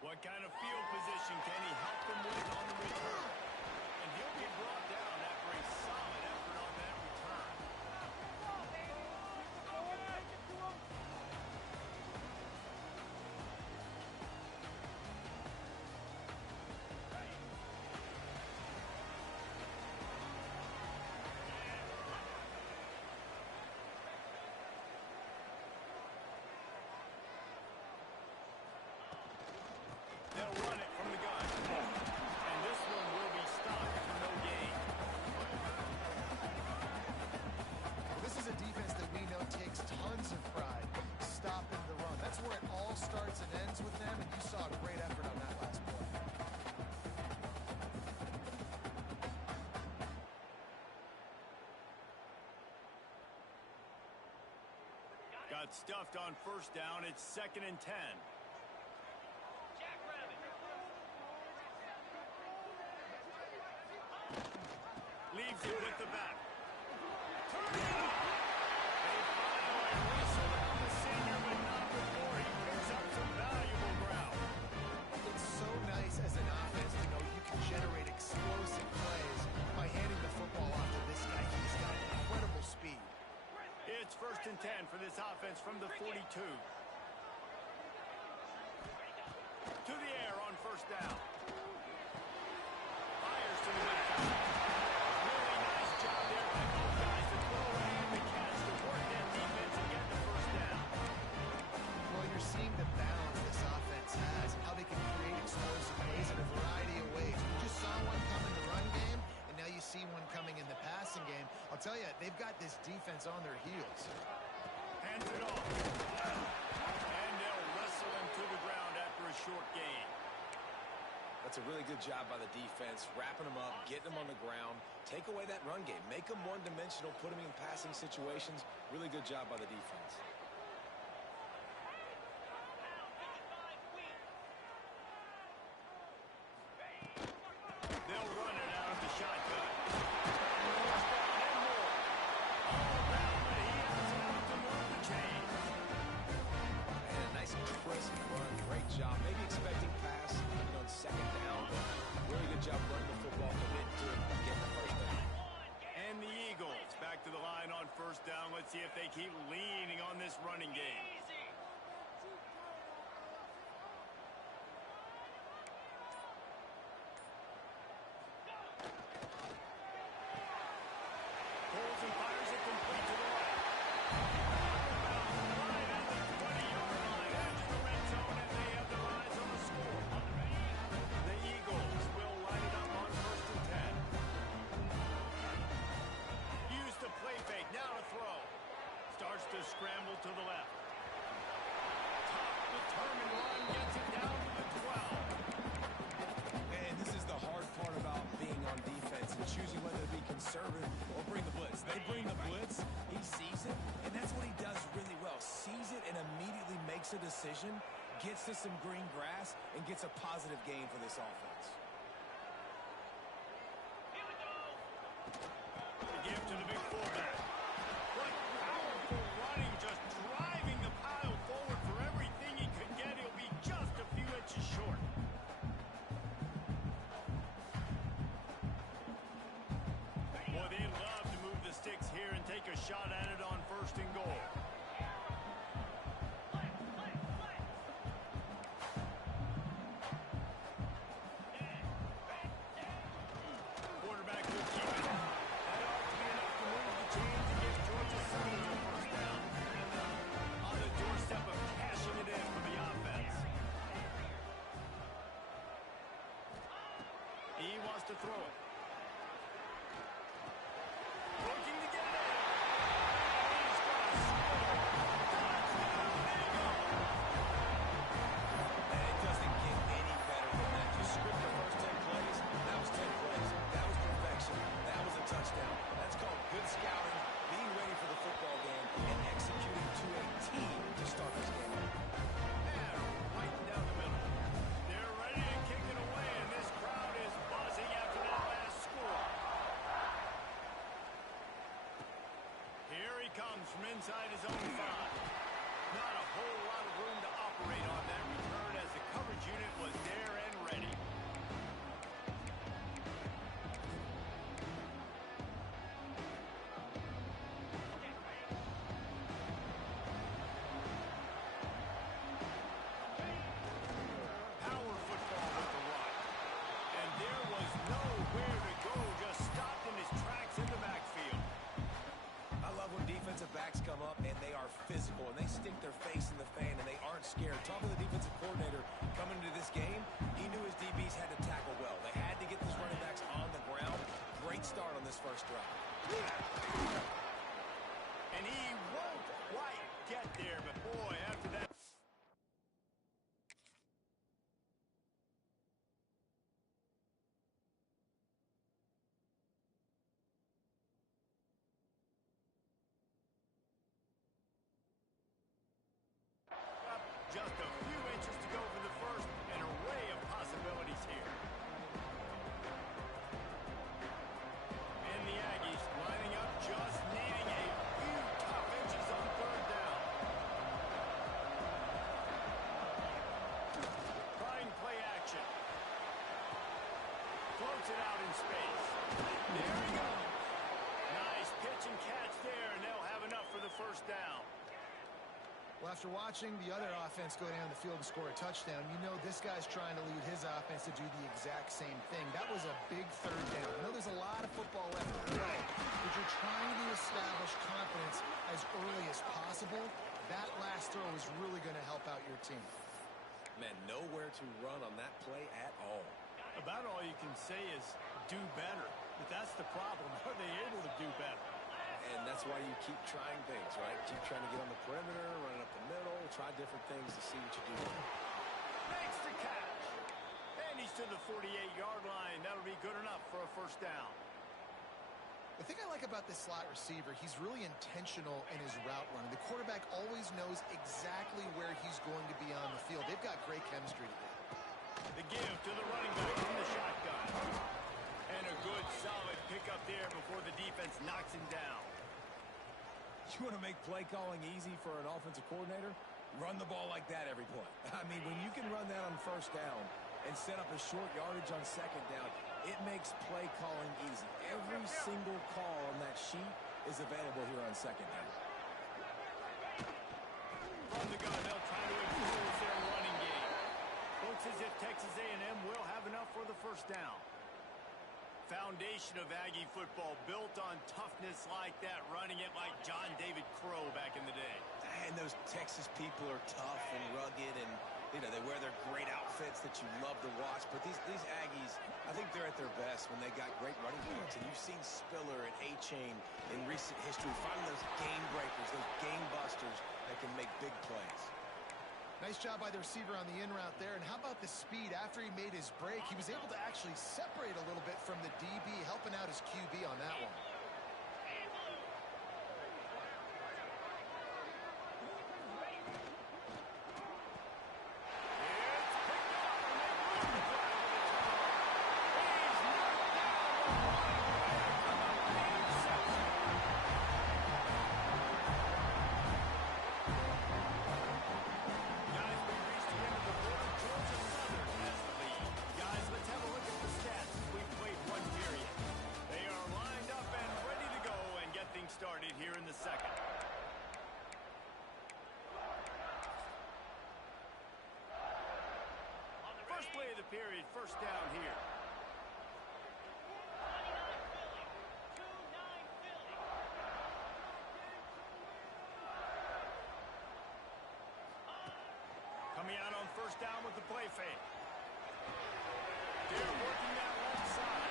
What kind of field position can he help them with on the return? And he'll be brought down after a solid effort on that return. They'll run it from the gun. And this one will be stopped for no gain. Well, this is a defense that we know takes tons of pride stopping the run. That's where it all starts and ends with them, and you saw a great effort on that last play. Got stuffed on first down. It's 2nd and 10. Leaves it with the back. Turn it up! They finally whistle down the senior, but not before he picks up some valuable ground. It's so nice as an offense to know you can generate explosive plays by handing the football off to this guy. He's got incredible speed. It's 1st and 10 for this offense from the 42. To the air on first down. Fires to the midfield. Really nice job there by both guys to throw and the catch to work that defense and get the first down. Well, you're seeing the balance this offense has, how they can create explosive plays in a variety of ways. You just saw one come in the run game, and now you see one coming in the passing game. I'll tell you, they've got this defense on their heels. Hands it off. And they'll wrestle him to the ground after a short gain. That's a really good job by the defense, wrapping them up, getting them on the ground. Take away that run game. Make them one-dimensional, put them in passing situations. Really good job by the defense. They'll run it out of the shotgun. First down and more. All around, but he has enough to move the chains. And a nice crisp run. Great job. Maybe expecting pass on 2nd down, but really good job running the football, committing to it, getting the first down. And the Eagles back to the line on first down. Let's see if they keep leaning on this running game. Pulls and fires it complete to the right. Right at the 20-yard line, edge of the red zone, and they have their eyes on the score. The Eagles will line it up on 1st and 10. Use the play fake, now to throw. Starts to scramble to the left. Tough, determined run, gets it down to the 12. And this is the hard part about being on defense and choosing whether to be conservative or bring the blitz. They bring the blitz, he sees it, and that's what he does really well. Sees it and immediately makes a decision, gets to some green grass, and gets a positive gain for this offense. The give to the big fullback. What powerful running, just driving the pile forward for everything he could get. He'll be just a few inches short. Boy, they'd love to move the sticks here and take a shot at it on 1st and goal. Quarterback will keep it. That ought to be enough to move the chains and give Georgia Southern a first down. On the doorstep of cashing it in for the offense. He wants to throw it. Looking to get it. He's got a score. Touchdown, Eagles. And it doesn't get any better than that. You script the first 10 plays, that was 10 plays. That was perfection. That was a touchdown. That's called good scouting, being ready for the football game, and executing to a team to start this game. And right down the middle. They're ready to kick it away, and this crowd is buzzing after that last score. Here he comes from inside his own 5. Not a whole lot of room to operate on that return as the coverage unit was space. There we go. Nice pitch and catch there, and they'll have enough for the first down. Well, after watching the other offense go down the field and score a touchdown, you know this guy's trying to lead his offense to do the exact same thing. That was a big third down. I know there's a lot of football left to play, but you're trying to establish confidence as early as possible. That last throw is really going to help out your team. Man, nowhere to run on that play at all. About all you can say is do better. But that's the problem. Are they able to do better? And that's why you keep trying things, right? Keep trying to get on the perimeter, running up the middle, try different things to see what you do. Makes the catch. And he's to the 48-yard line. That'll be good enough for a first down. The thing I like about this slot receiver, he's really intentional in his route running. The quarterback always knows exactly where he's going to be on the field. They've got great chemistry together. The give to the running back from the shotgun. And a good, solid pickup there before the defense knocks him down. You want to make play calling easy for an offensive coordinator? Run the ball like that every play. I mean, when you can run that on first down and set up a short yardage on second down, it makes play calling easy. Every single call on that sheet is available here on second down. From the gun, they'll try to impose their running game. Looks as if Texas A&M will have enough for the first down. Foundation of Aggie football built on toughness like that, running it like John David Crow back in the day. And those Texas people are tough and rugged, and you know they wear their great outfits that you love to watch. But these Aggies, I think they're at their best when they got great running backs. And you've seen Spiller and A-Chain in recent history finding those game breakers, those game busters that can make big plays. Nice job by the receiver on the in route there. And how about the speed? After he made his break, he was able to actually separate a little bit from the DB, helping out his QB on that one. Started here in the second. First play of the period, first down here. Coming out on first down with the play fake. They're working that left side.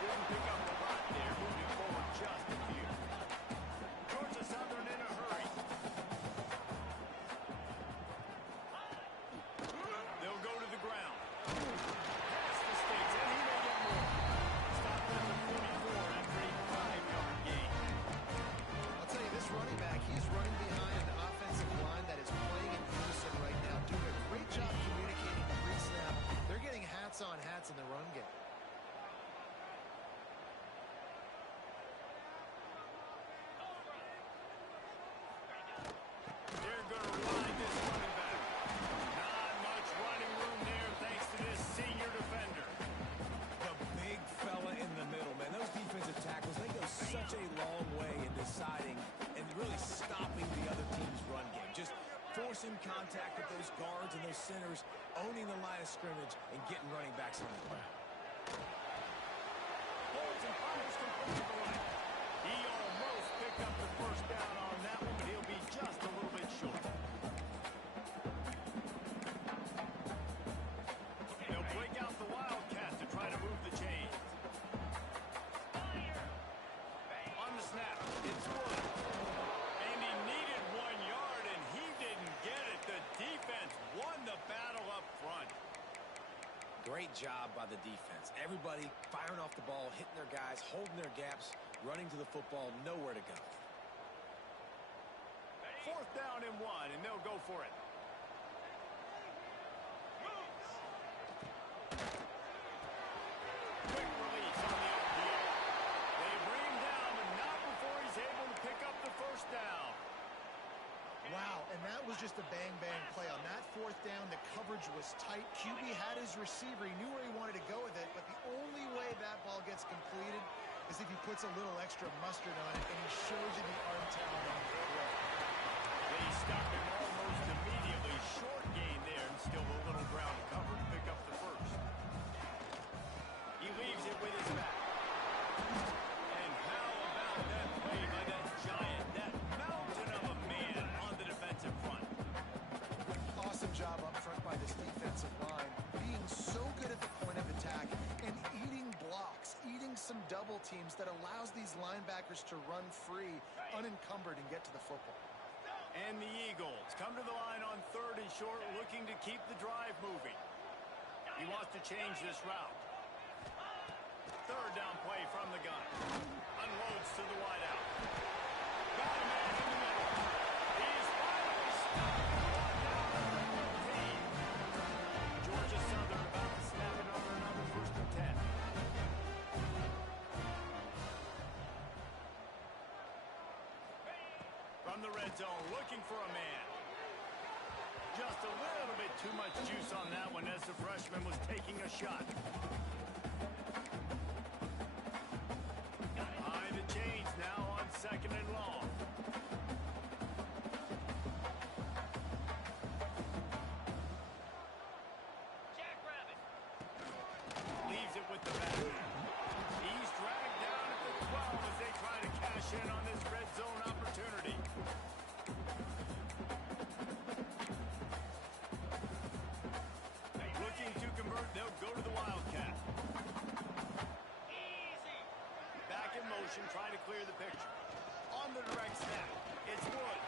Didn't pick up a lot there, moving forward just a few. Georgia Southern in a hurry. They'll go to the ground. Past the stakes, and he may get more. Stopped at the 44 after a 5-yard gain. I'll tell you, this running back, he's running behind an offensive line that is playing in unison right now, doing a great job communicating pre-snap. They're getting hats on hats in the run game. They're going to ride this running back. Not much running room there thanks to this senior defender. The big fella in the middle, man. Those defensive tackles, they go such a long way in deciding and really stopping the other team's run game. Just forcing contact with those guards and those centers, owning the line of scrimmage, and getting running backs on the ground. Holds and fires complete to the right. He almost picked up the first down on that one, but he'll be just a little bit short. They'll break out the Wildcats to try to move the chains. On the snap, it's Wood. And he needed 1 yard, and he didn't get it. The defense won the battle up front. Great job by the defense. Everybody firing off the ball, hitting their guys, holding their gaps, running to the football, nowhere to go. 4th down and 1, and they'll go for it. Quick release on the upfield. They bring him down, but not before he's able to pick up the first down. Wow, and that was just just a bang-bang play. On that fourth down, the coverage was tight. QB had his receiver. He knew where he wanted to go with it, but the only way that ball gets completed is if he puts a little extra mustard on it, and he shows you the arm talent on the throw. They stopped him almost immediately. Short gain there, and still a little ground cover to pick up the first. He leaves it with his back. And how about that play by that giant, that mountain of a man on the defensive front? Awesome job up front by this defensive line, being so good at the point of attack and eating blocks, eating some double teams that allows these linebackers to run free, unencumbered, and get to the football. And the Eagles come to the line on 3rd and short, looking to keep the drive moving. He wants to change this route. 3rd down play from the gun. Unloads to the wideout. Got a man in the middle. He's finally stopped. Georgia Southern about to snap it over another 1st and 10. From the red zone, looking for a man. Just a little bit too much juice on that one as the freshman was taking a shot. High the chains now on 2nd and long. Jackrabbit. Leaves it with the back. He's dragged down at the 12 as they try to cash in on this red zone opportunity. Looking to convert, they'll go to the Wildcat. Easy. Back in motion, trying to clear the picture. On the direct snap, it's Woods.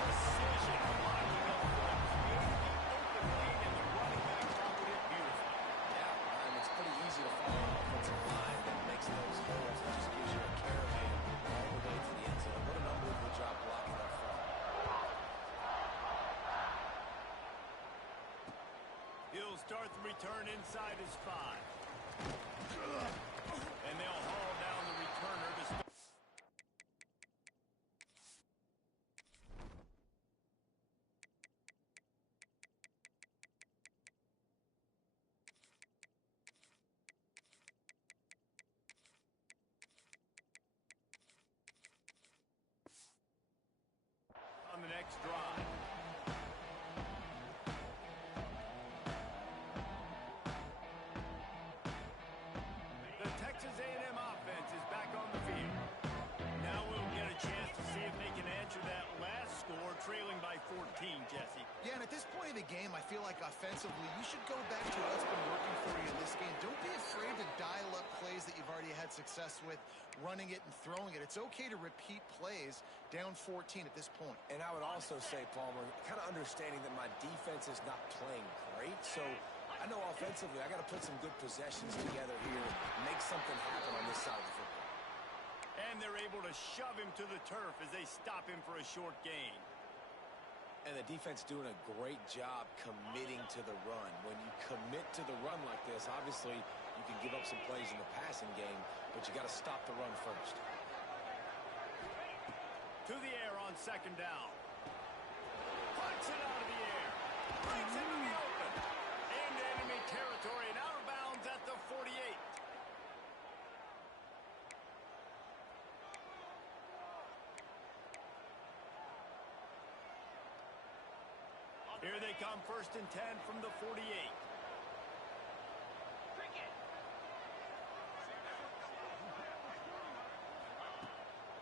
Precision blocking up front. Open lane, and the running back covered it beautifully. Yeah, and it's pretty easy to follow an offensive line that makes those holes. It just gives you a caravan all the way to the end zone. What an unbelievable job blocking up front. He'll start the return inside his 5. And they'll haul down the returner to start. On the next drive. The Texas A&M offense is back on the field. Now we'll get a chance to see if they can answer that last score, trailing by 14, Jesse. Yeah, and at this point of the game, I feel like offensively, you should go back to what's been working for you in this game. Don't be afraid to dial up plays that you've already had success with, running it and throwing it. It's okay to repeat plays down 14 at this point. And I would also say, Palmer, kind of understanding that my defense is not playing great, so I know offensively I got to put some good possessions together here, make something happen on this side of the football. And they're able to shove him to the turf as they stop him for a short gain. And the defense doing a great job committing to the run. When you commit to the run like this, obviously you can give up some plays in the passing game, but you got to stop the run first. To the air on 2nd down. Puts it out of the air. Brings it to the open. Into enemy territory and out of bounds at the 48. Here they come, 1st and 10 from the 48.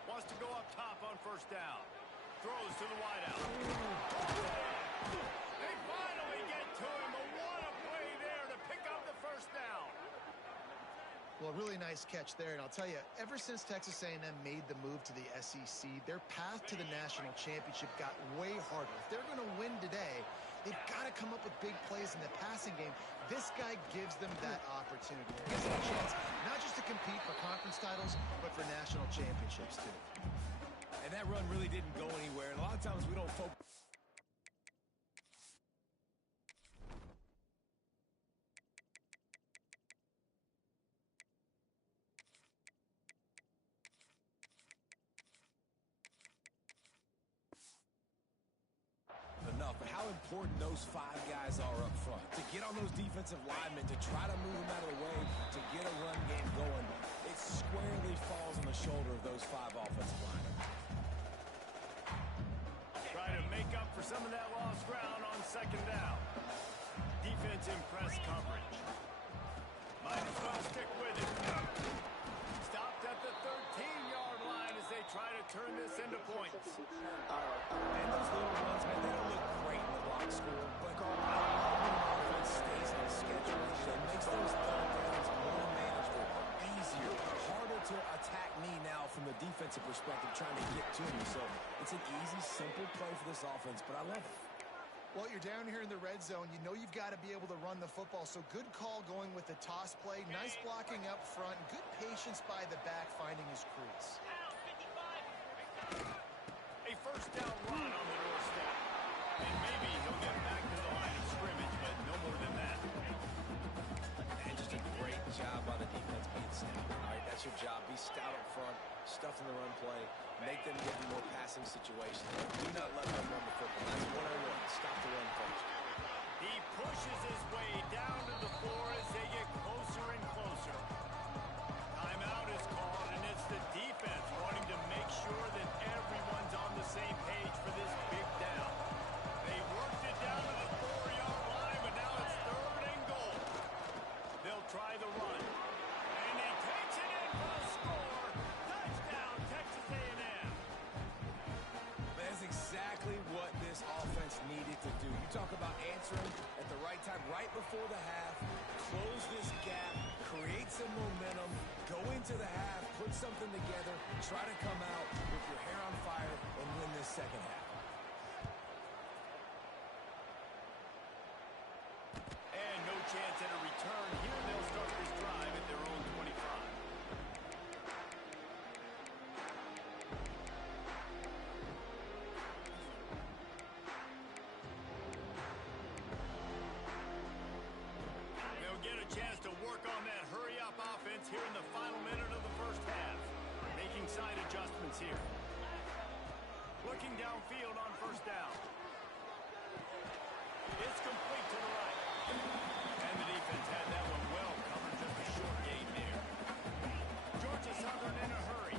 Wants to go up top on 1st down. Throws to the wideout. They finally get to him, but what a play there to pick up the 1st down. Well, really nice catch there, and I'll tell you, ever since Texas A&M made the move to the SEC, their path to the national championship got way harder. If they're going to win today, they've got to come up with big plays in the passing game. This guy gives them that opportunity. Gives them a chance not just to compete for conference titles, but for national championships, too. And that run really didn't go anywhere. And a lot of times we don't focus. important those 5 guys are up front. To get on those defensive linemen, to try to move them out of the way, to get a run game going, it squarely falls on the shoulder of those 5 offensive linemen. Try to make up for some of that lost ground on second down. Defense in press coverage. Might as well stick with it. Stopped at the 13-yard line as they try to turn this into points. And those little runs, man, they don't look great in the box score, but I love when an offense stays on schedule. It makes those third downs more manageable, easier, harder to attack me now from the defensive perspective, trying to get to me. So it's an easy, simple play for this offense, but I love it. Well, you're down here in the red zone. You know you've got to be able to run the football, so good call going with the toss play. Nice blocking up front. Good patience by the back finding his crease. A first down run on the doorstep. And maybe he'll get back to the line of scrimmage, but no more than that. And just a great job by the defense being stout. All right, that's your job. Be stout up front, stuff in the run play, make them get in more passing situations. Do not let them run the football. That's 101. Stop the run first. He pushes his way down to the floor as they get closer and closer. Timeout is called, and it's the defense wanting to make sure that everyone's on the same page for this big down. They worked it down to the 4-yard line, but now it's 3rd and goal. They'll try the run. And he takes it in for a score. Touchdown, Texas A&M. That's exactly what this offense needed to do. You talk about answering at the right time, right before the half, close this gap, create some momentum, go into the half, put something together, try to come out with your hair on fire and win this second half. And no chance at a return here. They'll start this drive at their own 25. They'll get a chance to work on that hurry-up offense here in the final minute of the first half. Making side adjustments here. Looking downfield on first down. It's complete to the right. And the defense had that one well covered, just a short gain there. Georgia Southern in a hurry.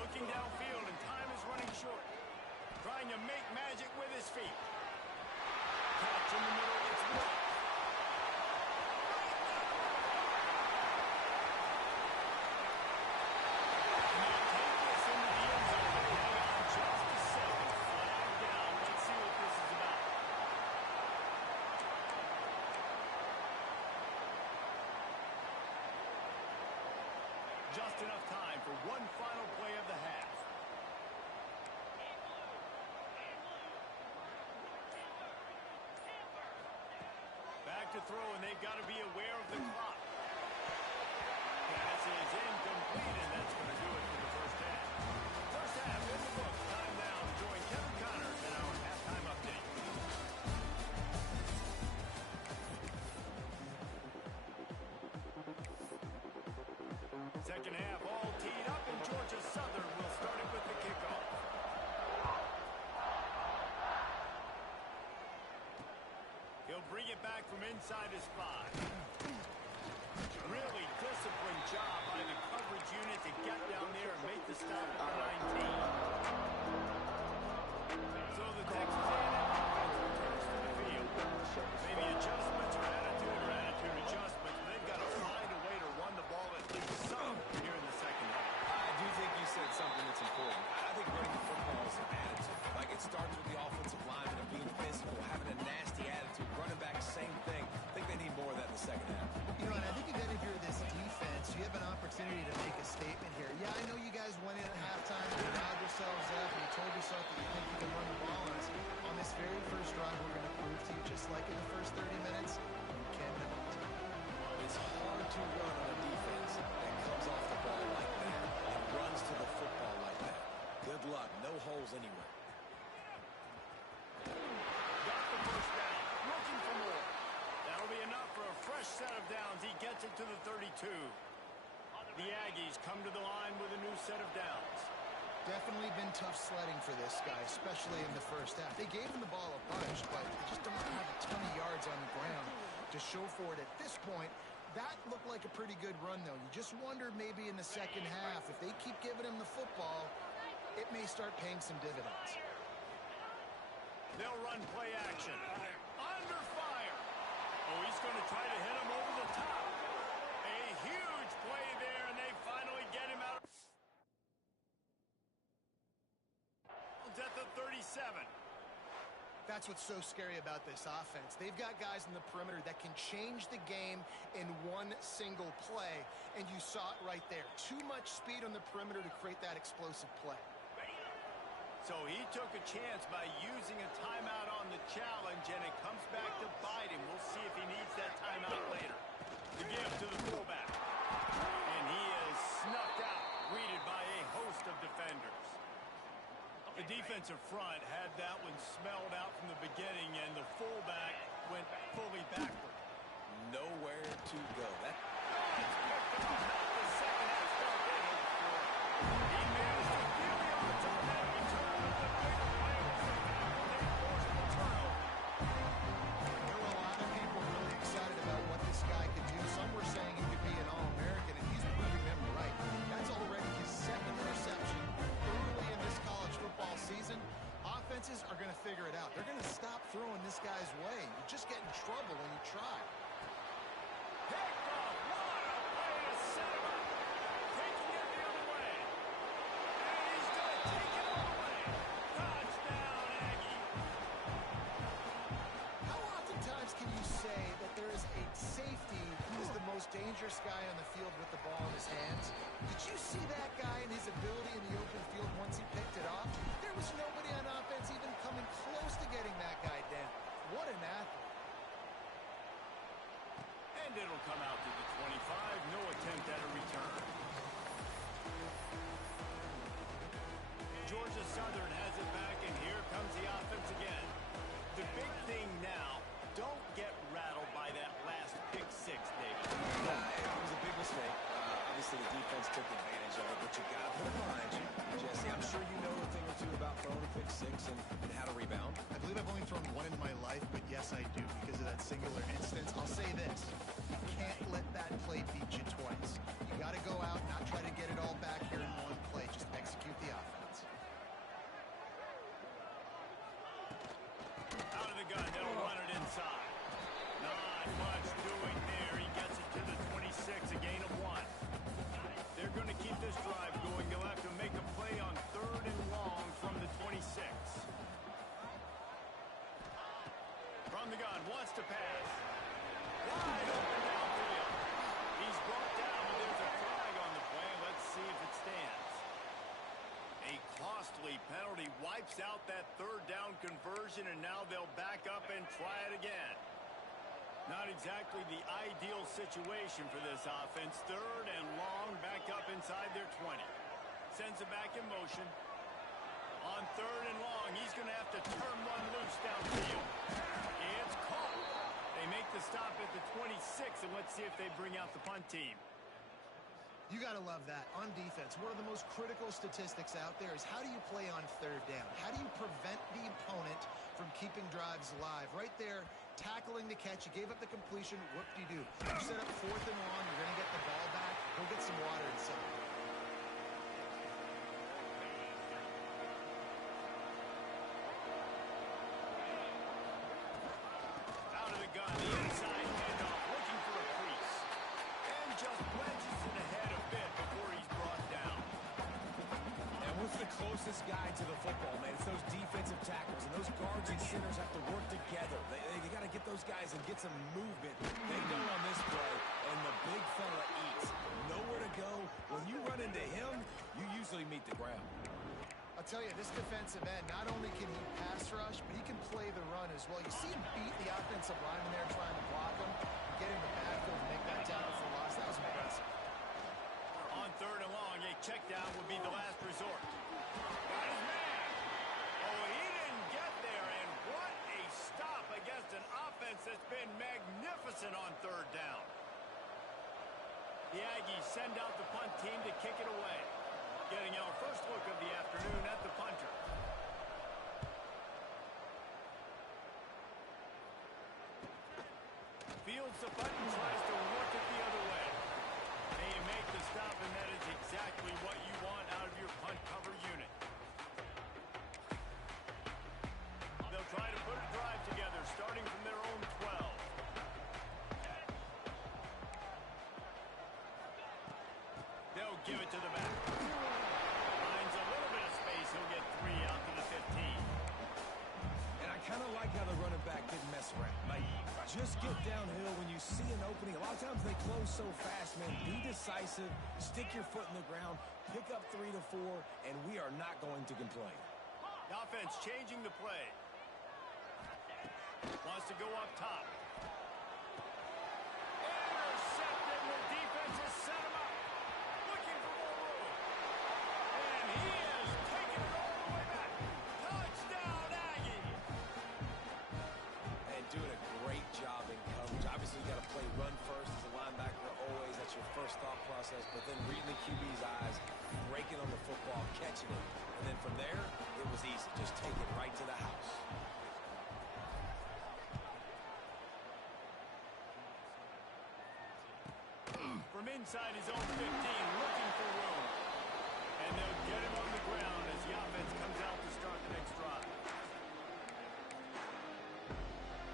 Looking downfield, and time is running short. Trying to make magic with his feet. Catch in the middle, it's blocked. Just enough time for one final play of the half. Back to throw, and they've got to be aware of the clock. Pass is incomplete, and that's going to do it for the first half. First half in the books. Time now to join Kevin Connors in our halftime update. Second half all teed up, and Georgia Southern will start it with the kickoff. He'll bring it back from inside his 5. Really disciplined job by the coverage unit to get down there and make the stop at the 19. So the Texas A&M offense returns to the field. Maybe adjustments or attitude adjustments. They've got to find a way to run the ball at least some here in the second half. I do think you said something that's important. I think running the football is an attitude. Like, it starts with the offensive lineman and being physical, having a nasty attitude. Running back, same thing. I think they need more of that in the second half. You know, and I think again, if you're this defense, you have an opportunity to make a statement here. Yeah, I know you guys went in at halftime, you riled yourselves up, and you told yourself that you think you can run the ball on us. On this very first drive, we're going to prove to you, just like in the first 30 minutes, you cannot. It's hard to run on a defense that comes off the ball like that and runs to the football like that. Good luck. No holes anywhere. Got the first down. Looking for more. That'll be enough for a fresh set of downs. He gets it to the 32. The Aggies come to the line with a new set of downs. Definitely been tough sledding for this guy, especially in the first half. They gave him the ball a bunch, but they just don't have a ton of yards on the ground to show for it at this point. That looked like a pretty good run, though. You just wonder maybe in the second half, if they keep giving him the football, it may start paying some dividends. They'll run play action. Under fire. Oh, he's going to try to hit him over the top. A huge play there, and they finally get him out. At the 37. That's what's so scary about this offense. They've got guys in the perimeter that can change the game in one single play, and you saw it right there. Too much speed on the perimeter to create that explosive play. So he took a chance by using a timeout on the challenge, and it comes back to bite him. We'll see if he needs that timeout later. The give to the fullback. And he is snuffed out, greeted by a host of defenders. The defensive front had that one smelled out from the beginning, and the fullback went fully backward. Nowhere to go. It's picked off. Not the second half start they hoped for. He managed to steal the odds on that return, but the bigger play was the fact that they forced the turnover. There were a lot of people really excited about what this guy could do. Some were saying he could be an All-American, and he's proving them right. That's already his second reception early in this college football season. Offenses are going to figure it out. They're going to stop throwing this guy's way. You just get in trouble when you try. Picked off. What a play to set him up. Taking it the other way. And he's going to take it all the way. Touchdown, Aggie. How oftentimes can you say that there is a safety who is the most dangerous guy on the field with the ball in his hands? Did you see that guy and his ability in the open field once he picked it off? There was nobody on offense even coming close to getting that guy down. What an athlete. And it'll come out to the 25. No attempt at a return. Georgia Southern has it back, and here comes the offense again. The big thing now, don't get rattled by that last pick six, David. It was a big mistake. Obviously, the defense took advantage of it, but you got to put it behind you. Jesse, I'm sure you know a thing or two about throwing a pick six and how to rebound. I believe I've only thrown one in my life, but yes, I do because of that singular instance. I'll say this. You can't let that play beat you twice. You got to go out, not try to get it all back here in one play. Just execute the offense. Out of the gun, they'll run it inside. Not much doing there. He gets it to the 26, a gain of 1. They're going to keep this drive going. They'll have to make a play on 3rd and long from the 26. From the gun, wants to pass. Wide open downfield. He's brought down, but there's a flag on the play. Let's see if it stands. A costly penalty wipes out that 3rd down conversion, and now they'll back up and try it again. Not exactly the ideal situation for this offense. 3rd and long, back up inside their 20. Sends it back in motion. On 3rd and long, he's going to have to turn one loose downfield. It's caught. They make the stop at the 26, and let's see if they bring out the punt team. You got to love that. On defense, one of the most critical statistics out there is how do you play on 3rd down? How do you prevent the opponent from keeping drives alive? Right there, tackling the catch. You gave up the completion. Whoop-de-doo. You set up 4th and long. You're going to get the ball back. Go get some water inside. Out of the gun, the inside handoff, looking for a crease. And just wedges it ahead a bit before he's brought down. And what's the closest guy to the football, man? It's those defensive tackles, and those guards and centers have to work together. They got to get those guys and get some movement. They go on this play, and the big fella eats. Nowhere to go. When you run into him, you usually meet the ground. I'll tell you, this defensive end, not only can he pass rush, but he can play the run as well. You see him beat the offensive lineman there trying to block him, get in the backfield and make that tackle for loss. That was impressive. On 3rd and long, a check down would be the last resort. Got his man. Oh, he didn't get there, and what a stop against an offense that's been magnificent on 3rd down. The Aggies send out the punt team to kick it away. Getting our first look of the afternoon. the button, tries to work it the other way. They make the stop, and that is exactly what you want out of your punt cover unit. They'll try to put a drive together, starting from their own 12. They'll give it to the back. Finds a little bit of space. He'll get 3 out to the 15. And I kind of like how the running back didn't mess around. Like, just get downhill when you see an opening. A lot of times they close so fast, man. Be decisive, stick your foot in the ground, pick up 3 to 4, and we are not going to complain. The offense changing the play. Wants to go up top. Intercepted. The defense has set him up. Looking for more room. And he is taking it all the way back. Touchdown, Aggie. And doing a great job in coverage. Obviously, you got to play run first as a linebacker always. That's your first thought process. But then reading the QB's eyes, breaking on the football, catching it. And then from there, it was easy. Just take it right to the house. From inside his own 15, looking for room. And they'll get him on the ground as the offense comes out to start the next drive.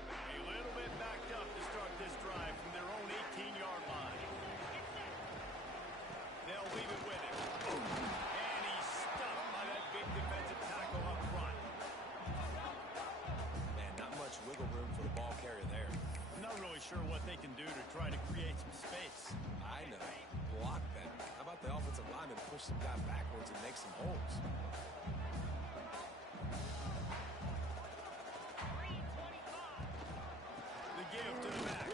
A little bit backed up to start this drive from their own 18-yard line. They'll leave it with him. And he's stuffed by that big defensive tackle up front. Man, not much wiggle room for the ball carrier there. I'm not really sure what they can do to try to create some space. I know. Block better. How about the offensive lineman push some guy backwards and make some holes? The give to the back.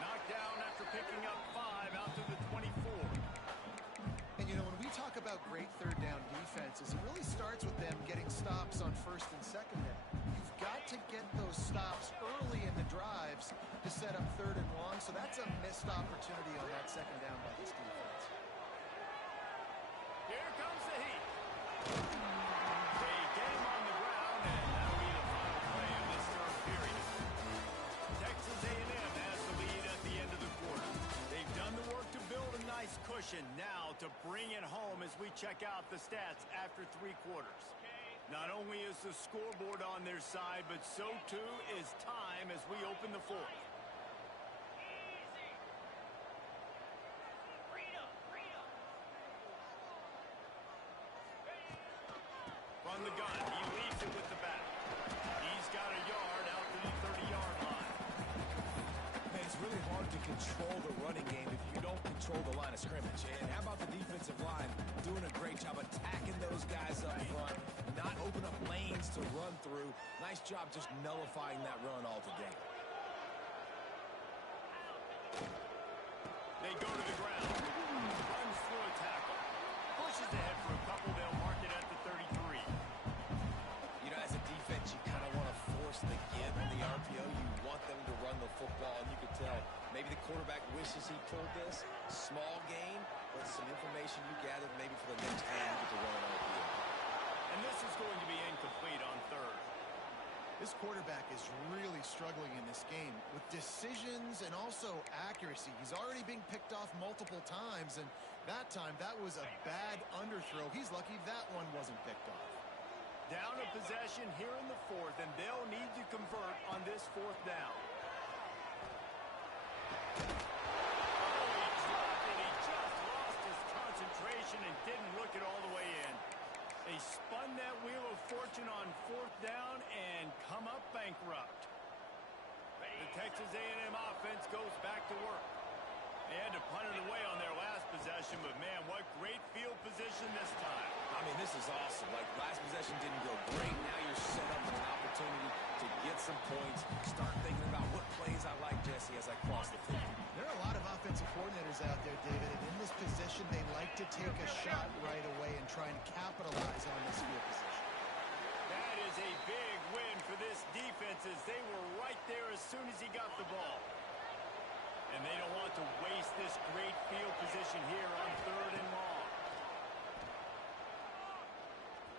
Knocked down after picking up 5 out to the 24. And, you know, when we talk about great third down defenses, it really starts with them getting stops on first and second down. You've got to get those stops early in the drives to set up third and long, so that's a missed opportunity on that second down by this defense. Here comes the heat. They get him on the ground, and that'll be the final play of this third period. Texas A&M has the lead at the end of the quarter. They've done the work to build a nice cushion. Now to bring it home as we check out the stats after 3 quarters. Not only is the scoreboard on their side, but so too is time as we open the fourth. From the gun, he leaves it with the back. He's got a yard out to the 30-yard line. Man, it's really hard to control the running game if you don't control the line of scrimmage. And how about the defensive line doing a great job attacking those guys up front, not open up lanes to run through. Nice job just nullifying that run altogether. They go to the ground. Runs through a tackle. Pushes ahead for a couple. They'll mark it at the 33. You know, as a defense, you kind of want to force the give on the RPO. You want them to run the football, and you can tell maybe the quarterback wishes he pulled this. Small gain, but some information you gathered maybe for the next time you get to run an RPO. And this is going to be incomplete on third. This quarterback is really struggling in this game with decisions and also accuracy. He's already being picked off multiple times, and that time that was a bad underthrow. He's lucky that one wasn't picked off. Down a possession here in the fourth, and they'll need to convert on this fourth down. Oh, he dropped it. He just lost his concentration and didn't look it all the way in. They spun that wheel of fortune on fourth down and come up bankrupt. The Texas A&M offense goes back to work. They had to punt it away on their last possession, but man, what great field position this time. I mean, this is awesome. Like, last possession didn't go great. Now you're set up with an opportunity to get some points. Start thinking about what plays I like, Jesse, as I cross the field. There are a lot of offensive coordinators out there, David, and in this position, they like to take a shot right away and try and capitalize on this field position. That is a big win for this defense as they were right there as soon as he got the ball. And they don't want to waste this great field position here on third and long.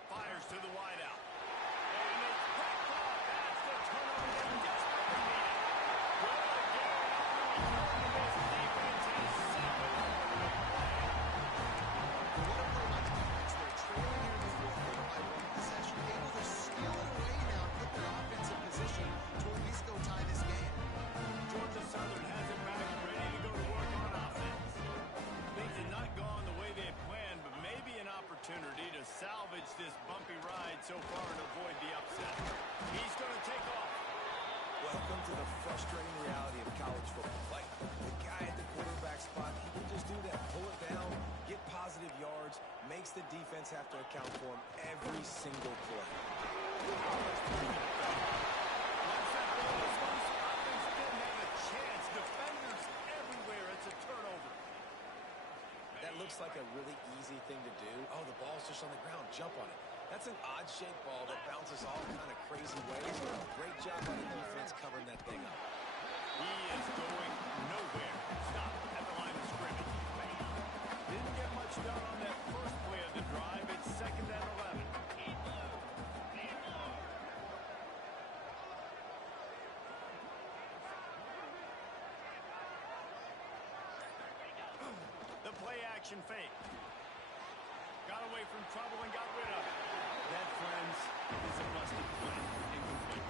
Fires to the wideout. And it's picked off. That's the turnover they desperately needed. Welcome to the frustrating reality of college football. Like, the guy at the quarterback spot, he can just do that. Pull it down, get positive yards, makes the defense have to account for him every single play. Once that ball was loose, offense didn't have a chance. Defenders everywhere. It's a turnover. That looks like a really easy thing to do. Oh, the ball's just on the ground. Jump on it. That's an odd-shaped ball that bounces all kind of crazy ways. Great job by the defense covering that thing up. He is going nowhere. Stop at the line of scrimmage. Didn't get much done on that first play of the drive. It's 2nd and 11. The play action fake. Got away from trouble and got rid of it. That, friends, is a busted play. Incomplete.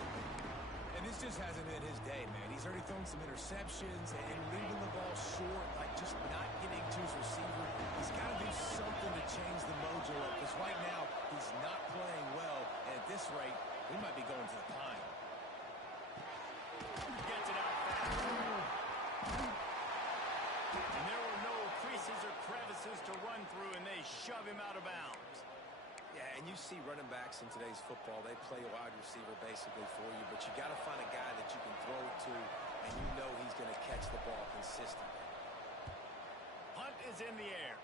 And this just hasn't been his day, man. He's already thrown some interceptions and leaving the ball short, like just not getting to his receiver. He's got to do something to change the mojo up, because right now he's not playing well, and at this rate, we might be going to the pine. Gets it out fast. And there were no creases or crevices to run through, and they shove him out of bounds. Yeah, and you see running backs in today's football, they play a wide receiver basically for you, but you got to find a guy that you can throw it to, and you know he's going to catch the ball consistently. Hunt is in the air.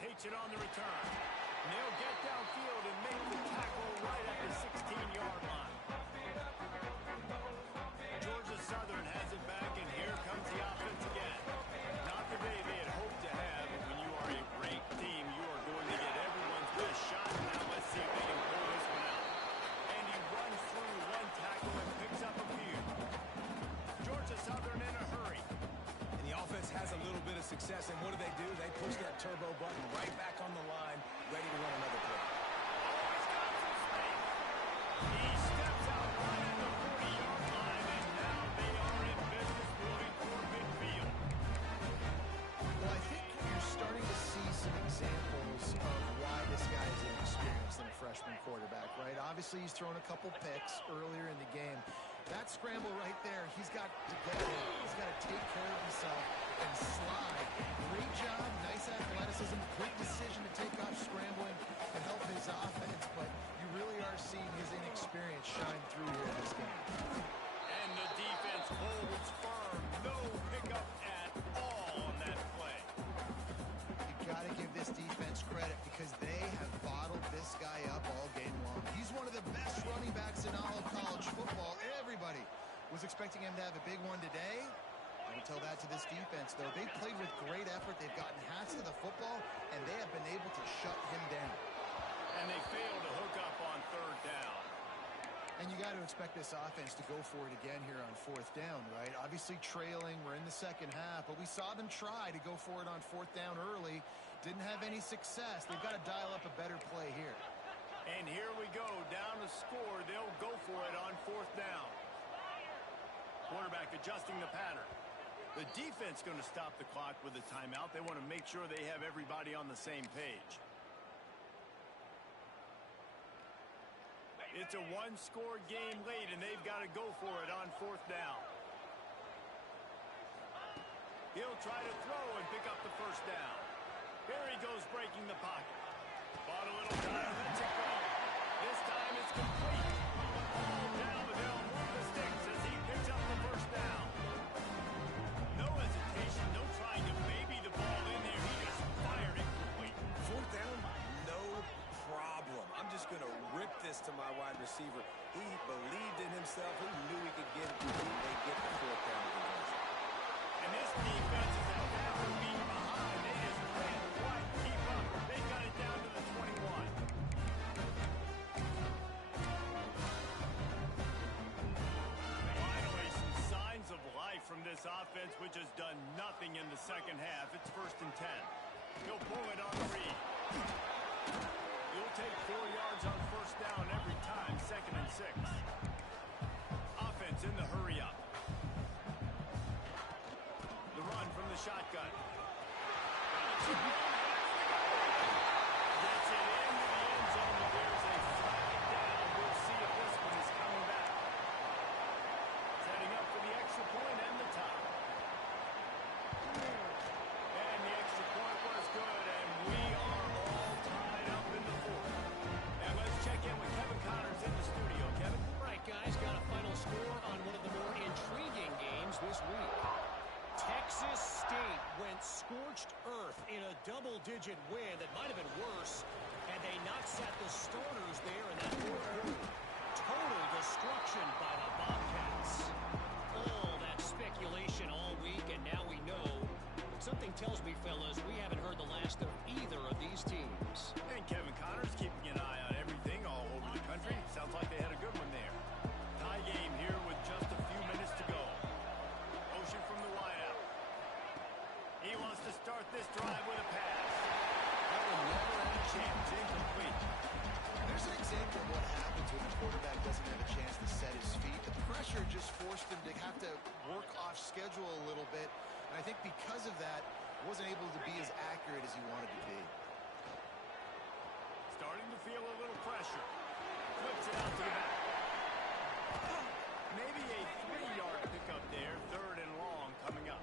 Takes it on the return. And they'll get downfield and make the tackle right at the 16-yard line. Georgia Southern has it back, and here comes the offense again. Not the day they had hoped to have. When you are a ranked team, you are going to get everyone's best shot. Now let's see if they can pull this one out. And he runs through one tackle and picks up a few. Georgia Southern in a hurry. And the offense has a little bit of success, and what do? They push that turbo button right back on the line, ready to run another play. Oh, he's got some space. He steps out right at the 40-yard line, and now they are in business moving toward midfield. Well, I think you're starting to see some examples of why this guy is inexperienced in a freshman quarterback, right? Obviously, he's thrown a couple picks earlier in the game. That scramble right there, he's got to get it. He's got to take care of himself and slide. Great job, nice athleticism, quick decision to take off scrambling and help his offense, but you really are seeing his inexperience shine through here in this game. And the defense holds firm. No pickup at all on that play. You got to give this defense credit because they have bottled this guy up all game long. He's one of the best running backs in all of college football. Everybody was expecting him to have a big one today. Don't tell that to this defense, though. They've played with great effort. They've gotten hats to the football, and they have been able to shut him down. And they fail to hook up on 3rd down. And you got to expect this offense to go for it again here on 4th down, right? Obviously trailing. We're in the second half, but we saw them try to go for it on 4th down early. Didn't have any success. They've got to dial up a better play here. And here we go. Down to score. They'll go for it on 4th down. Quarterback adjusting the pattern. The defense going to stop the clock with a timeout. They want to make sure they have everybody on the same page. It's a one-score game late, and they've got to go for it on 4th down. He'll try to throw and pick up the 1st down. Here he goes breaking the pocket. Bought a little time, lets it go. This time it's complete. Ball down, but they'll move the sticks as he picks up the 1st down. No hesitation, no trying to baby the ball in there. He just fired it quickly. 4th down, no problem. I'm just going to rip this to my wide receiver. He believed in himself. He knew he could get it. They get the 4th down conversion. And this defense is a never beat behind. They just can't quite keep up. They got it down to the 21. Finally, some signs of life from this offense, which has done nothing in the second half. It's 1st and 10. He'll pull it on the read. He'll take 4 yards on 1st down every time, 2nd and 6. Offense in the hurry up. The run from the shotgun. Gets it into the end zone, but there's a flag down. We'll see if this one is coming double-digit win that might have been worse had they not sat the starters there in that fourth quarter. Total destruction by the Bobcats. All that speculation all week, and now we know. Something tells me, fellas, we haven't heard the last of either of these teams. And Kevin Connor's keeping an eye on everything all over the country. Sounds like they had a good one there. Tie game here with just a few minutes to go. Motion from the wideout. He wants to start this drive with a pass. That one never had a chance. Incomplete. There's an example of what happens when the quarterback doesn't have a chance to set his feet. The pressure just forced him to have to work off schedule a little bit. And I think because of that, wasn't able to be as accurate as he wanted to be. Starting to feel a little pressure. Flips it out to the back. Maybe a 3-yard pickup there. 3rd and long coming up.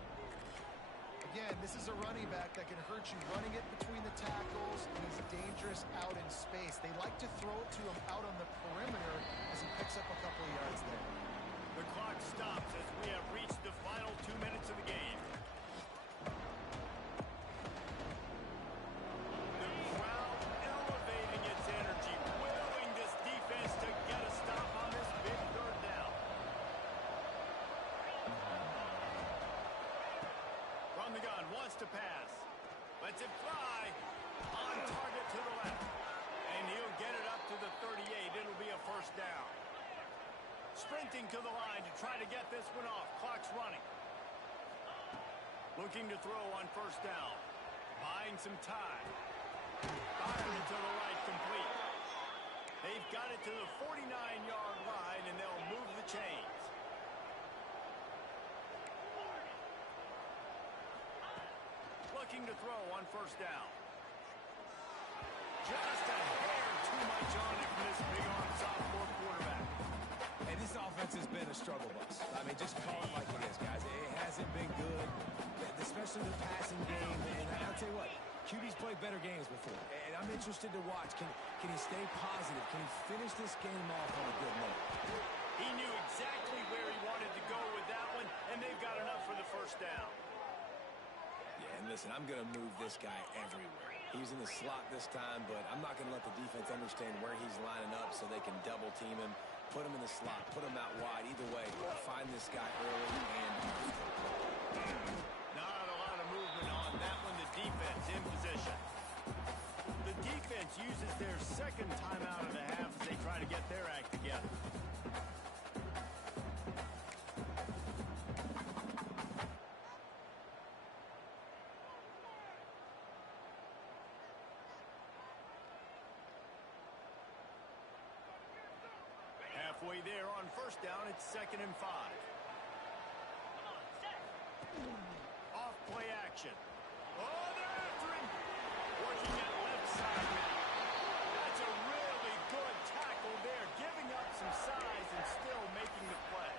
Again, this is a running back that can hurt you running it between the tackles, and he's dangerous out in space. They like to throw it to him out on the perimeter as he picks up a couple of yards there. The clock stops as we have reached the final 2 minutes of the game. The crowd elevating its energy, willing this defense to get a stop on this big 3rd down. From the gun, wants to pass. Lets it fly. On target to the left. And he'll get it up to the 38. It'll be a 1st down. Sprinting to the line to try to get this one off. Clock's running. Looking to throw on 1st down. Buying some time. Firing to the right, complete. They've got it to the 49-yard line, and they'll move the chains. Looking to throw on 1st down. Just a hair too much on it from this big-arm sophomore quarterback. And this offense has been a struggle bus. I mean, just call it like it is, guys. It hasn't been good, especially the passing game. And I'll tell you what, QB's played better games before. And I'm interested to watch. Can he stay positive? Can he finish this game off on a good note? He knew exactly where he wanted to go with that one, and they've got enough for the 1st down. Yeah, and listen, I'm going to move this guy everywhere. He's in the slot this time, but I'm not going to let the defense understand where he's lining up so they can double team him, put him in the slot, put him out wide. Either way, find this guy early and not a lot of movement on that one. The defense in position. The defense uses their 2nd timeout of the half as they try to get their act together. Halfway there on 1st down, it's 2nd and 5. Off play action. Oh, they're after him. Working at left side now. That's a really good tackle there, giving up some size and still making the play.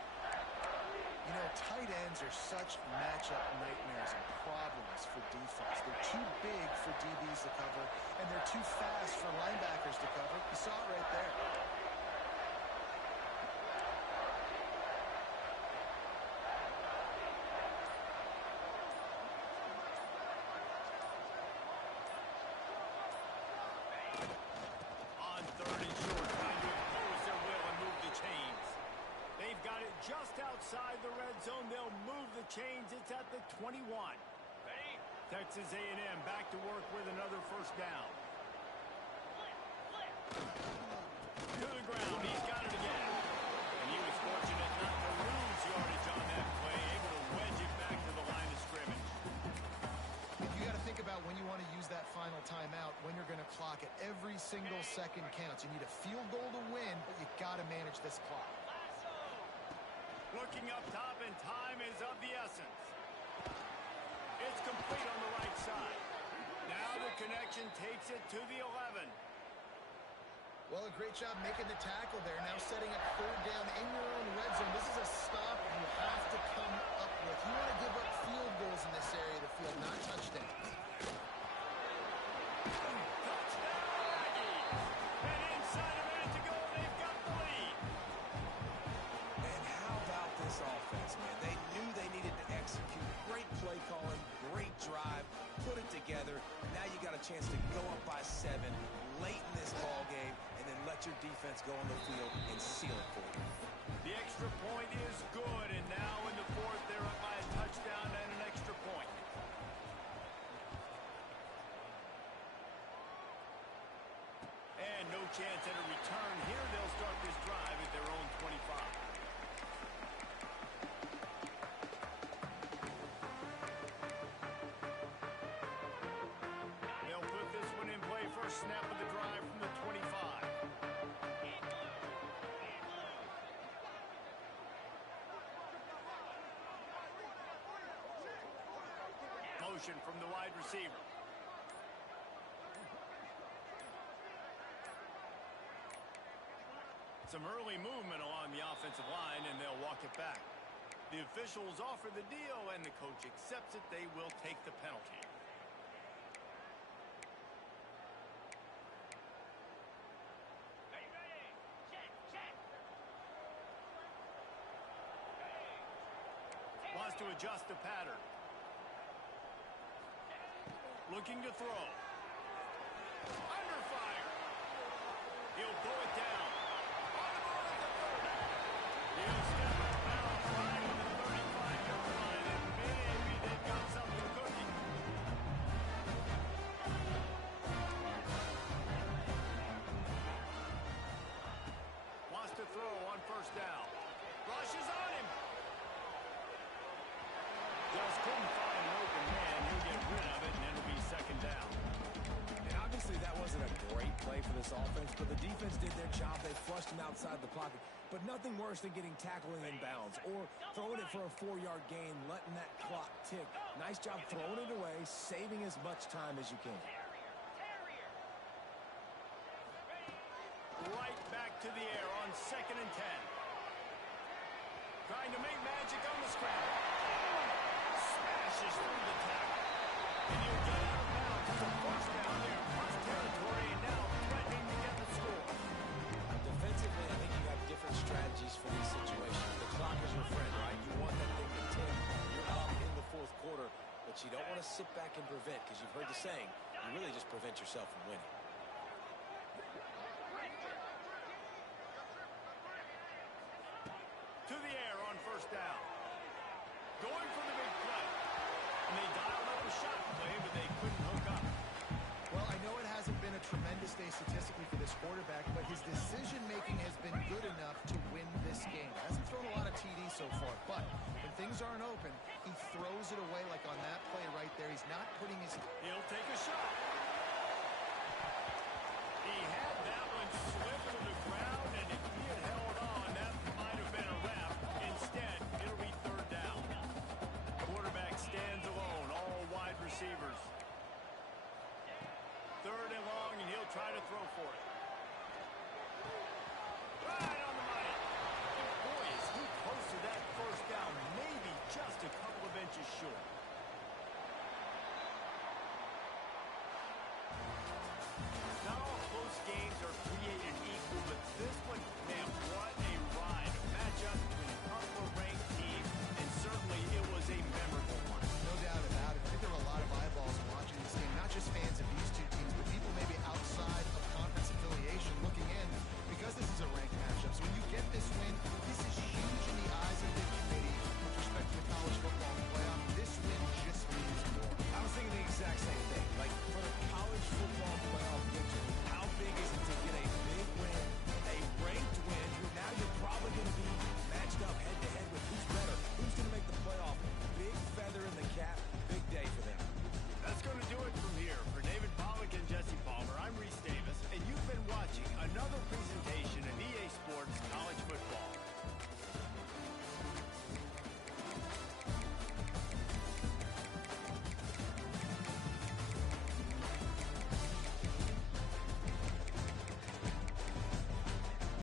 You know, tight ends are such matchup nightmares and problems for defense. They're too big for DBs to cover, and they're too fast for linebackers to cover. You saw it right there. Just outside the red zone, they'll move the chains. It's at the 21. Texas A&M back to work with another 1st down. To the ground, he's got it again. And he was fortunate not to lose yardage on that play, able to wedge it back to the line of scrimmage. You got to think about when you want to use that final timeout, when you're going to clock it. Every single second counts. You need a field goal to win, but you got to manage this clock. Looking up top, and time is of the essence. It's complete on the right side. Now the connection takes it to the 11. Well, a great job making the tackle there. Now setting up 3rd down in your own red zone. This is a stop you have to come up with. You want to give up field goals in this area of the field, not touchdowns. Offense, man. They knew they needed to execute. Great play calling, great drive, put it together, Now you got a chance to go up by 7 late in this ball game and then let your defense go on the field and seal it for you. The extra point is good, and now in the fourth, they're up by a touchdown and an extra point. And no chance at a return here. They'll start this drive at their own 25. They'll put this one in play first snap of the drive from the 25. Motion from the wide receiver. Some early movement along the offensive line, and they'll walk it back. The officials offer the deal, and the coach accepts it. They will take the penalty. Wants to adjust the pattern. Looking to throw. Under fire. He'll pull it down. On the board at the 30. He'll step out of bounds right on the 35-yard line, and maybe they've got something cooking. Wants to throw on first down. Rushes on him. Just couldn't find an open man. He'll get rid of it, and it'll be second down. And obviously that wasn't a great play for this offense, but the defense did their job. They flushed him outside the pocket. But nothing worse than getting tackled in bounds or throwing it for a 4-yard gain, letting that clock tick. Nice job throwing it away, saving as much time as you can. Right back to the air on 2nd and 10. Trying to make magic on the scramble. Smashes through the tackle. And he'll get out of bounds. It's a first down there. Cross territory, and now threatening to get the score. Defensively, I think you have different strategies for these situations. The clock is your friend, right? You want that thing to tick. You're up in the fourth quarter, but you don't want to sit back and prevent, because you've heard the saying, you really just prevent yourself from winning. To the air on first down. Going for the big play. And they dialed up a shot play, but they couldn't hook up. Well, I know it hasn't been a tremendous day statistically for this quarterback, but his decision-making has been good enough to win this game. Hasn't thrown a lot of TDs so far, but when things aren't open, he throws it away like on that play right there. He's not putting his... He'll take a shot. He had that one slipped to the ground, and if he had held on, that might have been a wrap. Instead, it'll be third down. Quarterback stands alone, all wide receivers. Third and long, and he'll try to throw for it. Right on the money. And boy, is he close to that first down, maybe just a couple of inches short. Not all close games are created equal, but this one, man, what a ride. A matchup between a couple of ranked teams, and certainly it was a memorable